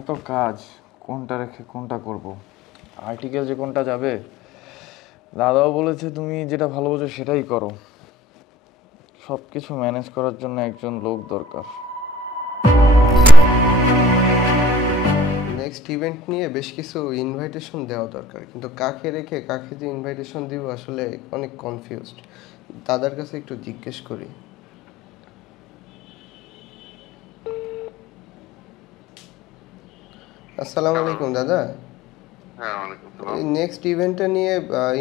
এত কাজ, কোনটা রেখে কোনটা করব? আর্টিকেল যে কোনটা যাবে, দাদাও বলেছে তুমি যেটা ভালো বোঝো সেটাই করো। সব কিছু ম্যানেজ করার জন্য একজন লোক দরকার। নেক্সট ইভেন্ট নিয়ে বেশ কিছু ইনভাইটেশন দেওয়া দরকার, কিন্তু কাকে রেখে কাকে যে ইনভাইটেশন দিব আসলে অনেক কনফিউজড। দাদার কাছে একটু জিজ্ঞেস করি। আসসালামু আলাইকুম দাদা। হ্যাঁ, ওয়ালাইকুম সালাম। এই নেক্সট ইভেন্টটা নিয়ে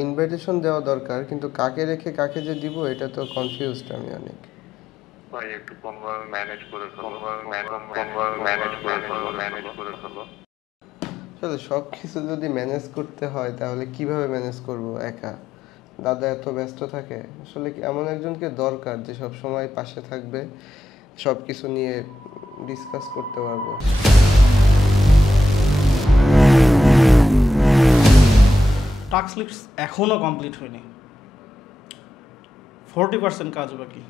ইনভাইটেশন দেওয়া দরকার, কিন্তু কাকে রেখে কাকে যে দিব এটা তো কনফিউজড আমি অনেক। ভাই একটু কোনভাবে ম্যানেজ করে ফেলো। আসলে সব কিছু যদি ম্যানেজ করতে হয় তাহলে কিভাবে ম্যানেজ করব একা? দাদা এত ব্যস্ত থাকে, আসলে কি এমন একজনকে দরকার যে সব সময় পাশে থাকবে, সব কিছু নিয়ে ডিসকাস করতে পারবো। টাস্ক লিস্ট এখনও কমপ্লিট হয়নি, 40% কাজ বাকি।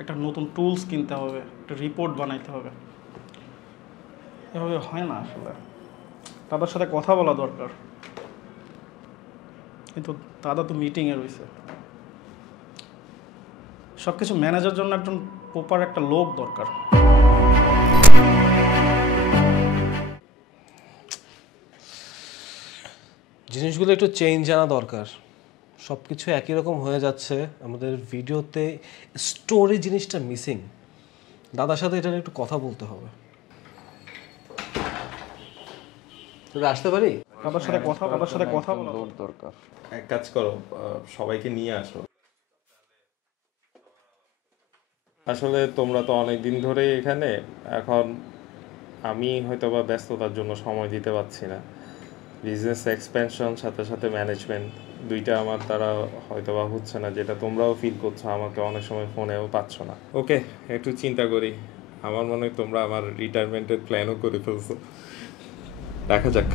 একটা নতুন টুলস কিনতে হবে, একটা রিপোর্ট বানাইতে হবে। এভাবে হয় না আসলে। দাদার সাথে কথা বলা দরকার, কিন্তু দাদা তো মিটিংয়ে রয়েছে। সব কিছু ম্যানেজার জন্য একজন প্রপার একটা লোক দরকার। জিনিসগুলো একটু চেঞ্জ আনা দরকার। সব কিছু একই রকম হয়ে যাচ্ছে, আমাদের ভিডিওতে স্টোরি জিনিসটা মিসিং। দাদার সাথে এটা নিয়ে একটু কথা বলতে হবে। তোকে আসতে পারি? দাদার সাথে কথা বলা লোক দরকার। এক কাজ করো, সবাইকে নিয়ে আসো। আসলে তোমরা তো অনেক দিন ধরেই এখানে, এখন আমি হয়তোবা ব্যস্ততার জন্য সময় দিতে পারছি না। বিজনেস এক্সপেনশন সাথে সাথে ম্যানেজমেন্ট দুইটা আমার দ্বারা হয়তোবা হচ্ছে না, যেটা তোমরাও ফিল করছো, আমাকে অনেক সময় ফোনেও পাচ্ছ না। ওকে, একটু চিন্তা করি। আমার মনে হয় তোমরা আমার রিটায়ারমেন্টের প্ল্যানও করে ফেলছো, দেখা যাক।